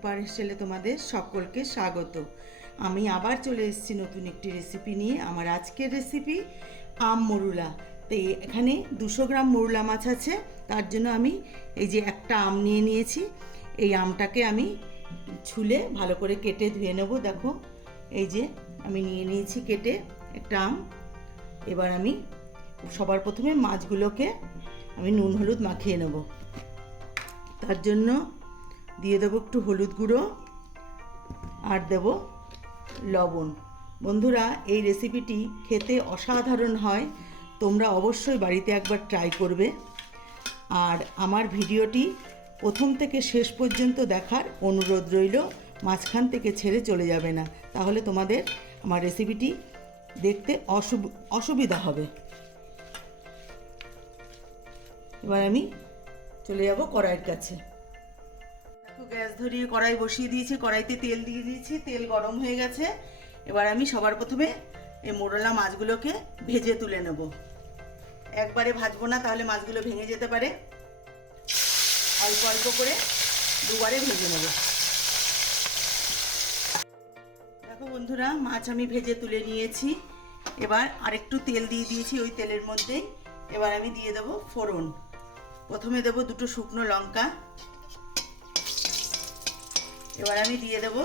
টুম্পার হেসেলে তোমাদের সকলকে স্বাগত। আমি আবার চলে এসেছি নতুন একটি রেসিপি নিয়ে, আমার আজকের রেসিপি আম মরুলা। তো এখানে দুশো গ্রাম মরুলা মাছ আছে, তার জন্য আমি এই যে একটা আম নিয়ে নিয়েছি। এই আমটাকে আমি ছুলে ভালো করে কেটে ধুয়ে নেব। দেখো, এই যে আমি নিয়ে নিয়েছি কেটে একটা আম। এবার আমি সবার প্রথমে মাছগুলোকে আমি নুন, হলুদ মাখিয়ে নেব। তার জন্য দিয়ে দেবো একটু হলুদ গুঁড়ো আর দেব লবণ। বন্ধুরা, এই রেসিপিটি খেতে অসাধারণ হয়। তোমরা অবশ্যই বাড়িতে একবার ট্রাই করবে। আর আমার ভিডিওটি প্রথম থেকে শেষ পর্যন্ত দেখার অনুরোধ রইল, মাঝখান থেকে ছেড়ে চলে যাবে না। তাহলে তোমাদের আমার রেসিপিটি দেখতে অসুবি অসুবিধা হবে। এবার আমি চলে যাব কড়াইয়ের কাছে। গ্যাস ধরিয়ে কড়াই বসিয়ে দিয়েছি, কড়াইতে তেল দিয়ে দিয়েছি, তেল গরম হয়ে গেছে। এবার আমি সবার প্রথমে এই মোরলা মাছগুলোকে ভেজে তুলে নেব। একবারে ভাজবো না, তাহলে মাছগুলো ভেঙে যেতে পারে। অল্প অল্প করে দুবারে ভেজে নেব। দেখো বন্ধুরা, মাছ আমি ভেজে তুলে নিয়েছি। এবার আরেকটু তেল দিয়ে দিয়েছি ওই তেলের মধ্যেই। এবার আমি দিয়ে দেবো ফোড়ন। প্রথমে দেবো দুটো শুকনো লঙ্কা। এবার আমি দিয়ে দেব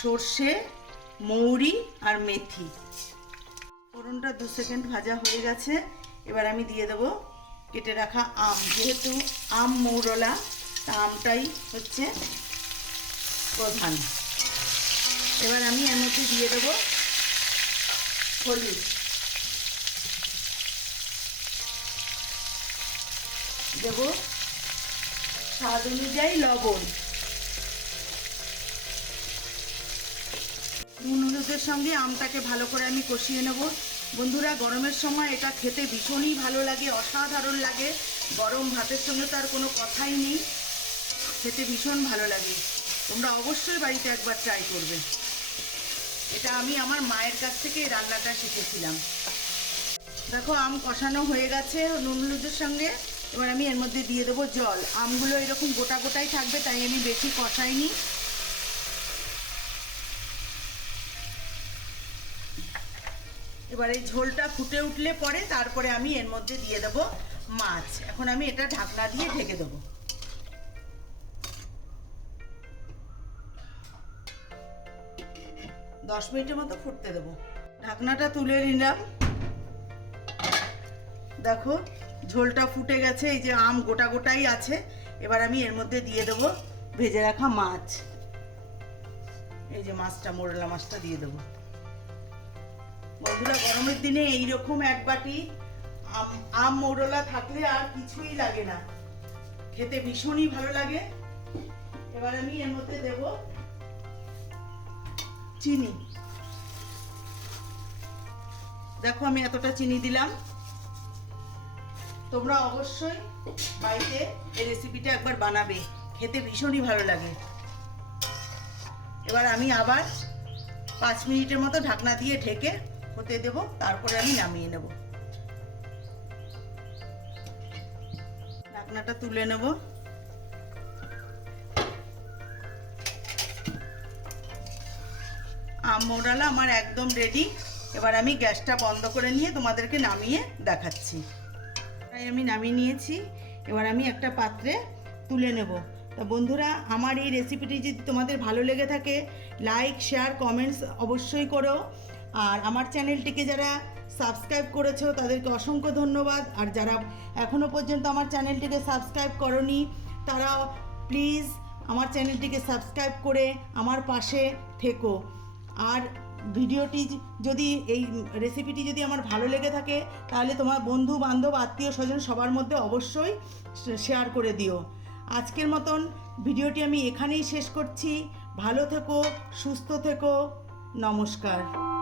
সর্ষে, মৌরি আর মেথি। ফোড়নটা দু সেকেন্ড ভাজা হয়ে গেছে। এবার আমি দিয়ে দেব কেটে রাখা আম। যেহেতু আম মৌরলা, তা আমটাই হচ্ছে প্রধান। এবার আমি এর মধ্যে দিয়ে দেব হলুদ। দেব স্বাদ অনুযায়ী লবণ। হলুদের সঙ্গে আমটাকে ভালো করে আমি কষিয়ে নেব। বন্ধুরা, গরমের সময় এটা খেতে ভীষণই ভালো লাগে, অসাধারণ লাগে। গরম ভাতের সঙ্গে তার কোনো কথাই নেই, খেতে ভীষণ ভালো লাগে। তোমরা অবশ্যই বাড়িতে একবার ট্রাই করবে। এটা আমি আমার মায়ের কাছ থেকে রান্নাটা শিখেছিলাম। দেখো, আম কষানো হয়ে গেছে নুন হলুদের সঙ্গে। এবার আমি এর মধ্যে দিয়ে দেবো জল। আমগুলো এরকম গোটা গোটাই থাকবে, তাই আমি বেশি কষাইনি। এবার এই ঝোলটা ফুটে উঠলে পরে তারপরে আমি এর মধ্যে দিয়ে দেব মাছ। এখন আমি এটা ঢাকনা দিয়ে ঢেকে দেবো। দশ মিনিটের মতো ফুটতে দেবো। ঢাকনাটা তুলে নিলাম। দেখো, ঝোলটা ফুটে গেছে, এই যে আম গোটা গোটাই আছে। এবার আমি এর মধ্যে দিয়ে দেবো ভেজে রাখা মাছ। এই যে মাছটা, মোরলা মাছটা দিয়ে দেবো। বন্ধুরা গরমের দিনে এইরকম এক বাটি আম মোরলা থাকলে আর কিছুই লাগে না। খেতে ভীষণই ভালো লাগে। এবার আমি এর মধ্যে দেব চিনি। দেখো আমি এতটা চিনি দিলাম। তোমরা অবশ্যই বাড়িতে এই রেসিপিটা একবার বানাবে। খেতে ভীষণই ভালো লাগে। এবার আমি আবার পাঁচ মিনিটের মতো ঢাকনা দিয়ে ঢেকে হতে দেব, তারপরে আমি নামিয়ে নেব। ঢাকনাটা তুলে নেব। আম মোড়ালা আমার একদম রেডি এবার আমি গ্যাসটা বন্ধ করে নিয়ে তোমাদেরকে নামিয়ে দেখাচ্ছি। তাই আমি নামিয়ে নিয়েছি। এবার আমি একটা পাত্রে তুলে নেব। তা বন্ধুরা, আমার এই রেসিপিটি যদি তোমাদের ভালো লেগে থাকে লাইক শেয়ার কমেন্টস অবশ্যই করো। আর আমার চ্যানেলটিকে যারা সাবস্ক্রাইব করেছ, তাদেরকে অসংখ্য ধন্যবাদ। আর যারা এখনও পর্যন্ত আমার চ্যানেলটিকে সাবস্ক্রাইব করনি, তারা প্লিজ আমার চ্যানেলটিকে সাবস্ক্রাইব করে আমার পাশে থেকো। আর ভিডিওটি যদি, এই রেসিপিটি যদি আমার ভালো লেগে থাকে, তাহলে তোমার বন্ধু, বান্ধব, আত্মীয়, স্বজন সবার মধ্যে অবশ্যই শেয়ার করে দিও। আজকের মতন ভিডিওটি আমি এখানেই শেষ করছি। ভালো থেকো, সুস্থ থেকো। নমস্কার।